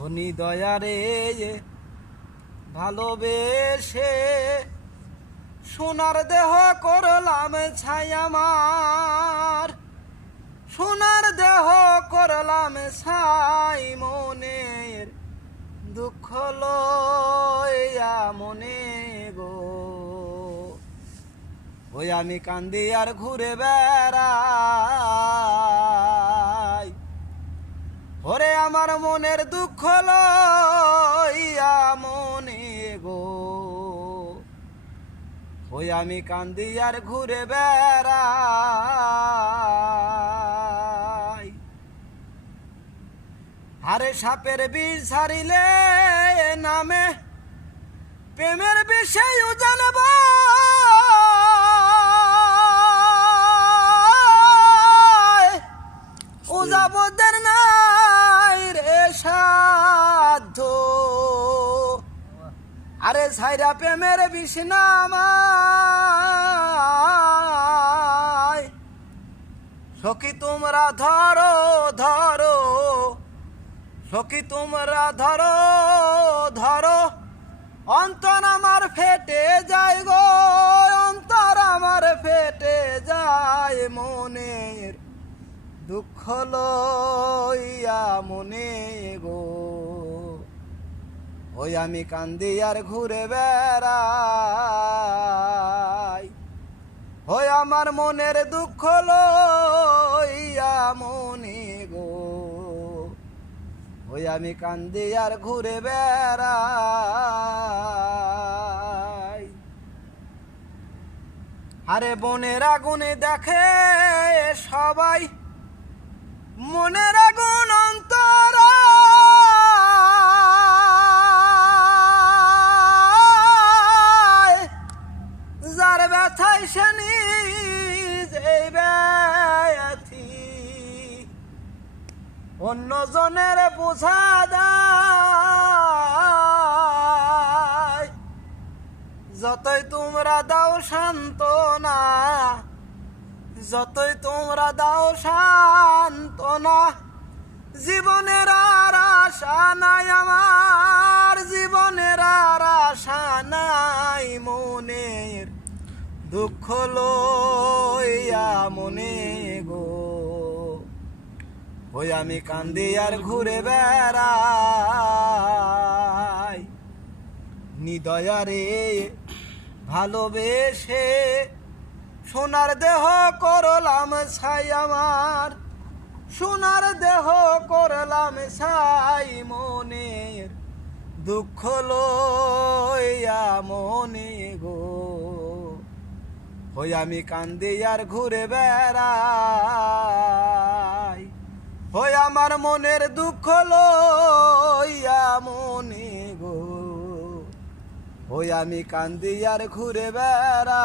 ধনী দয়ারে ভালোবেসে সোনার দেহ করলাম ছাই আমার, সোনার দেহ করলাম ছাই মনের দুঃখ লইয়া মনে গো। ওই আমি কান্দি আর ঘুরে বেড়াই, ওরে আমার মনের দুঃখ লইয়া মনে গো। ওই আমি কান্দি আর ঘুরে বেড়াই। আরে সাপের বিষ ছাড়িলে নামে প্রেমের বিষয় জানব, উজাবদের নাই রে সাধ্য। আরে ছাইরা প্রেমের বিষ নামায়, সখী তোমরা ধরো ধরো, সখী তোমরা ধরো ধরো, অন্তর আমার ফেটে যায় গো, অন্তর আমার ফেটে যায় মনের দুঃখ লইয়া মনে গো। ওই আমি কান্দি আর ঘুরে বেড়াই, ওই আমার মনের দুঃখ লইয়া মনে গো। ওই আমি কান্দি আর ঘুরে বেড়াই। আরে বনের আগুনে দেখে সবাই, মনের আগুন অন্তর, যার ব্যথায় সে নিজেই ব্যথি, অন্য জনের বোঝা দেয়। যতই তোমরা দাও সান্ত্বনা, যতই তোমরা দাও সান্ত্বনা, জীবনের আর আশা নাই আমার, জীবনের আর আশা নাই মনের দুঃখ লইয়া মনে গো। ওই আমি কান্দি আর ঘুরে বেড়াই, নিদয়ারে ভালোবেসে সোনার দেহ করলাম ছাই আমার, সোনার দেহ করলাম ছাই মনের দুঃখ লইয়া মনে গো। ওই আমি কান্দি আর ঘুরে বেড়াই, ওই আমার মনের দুঃখ লইয়া মনে গো। ওই আমি কান্দি আর ঘুরে বেড়াই।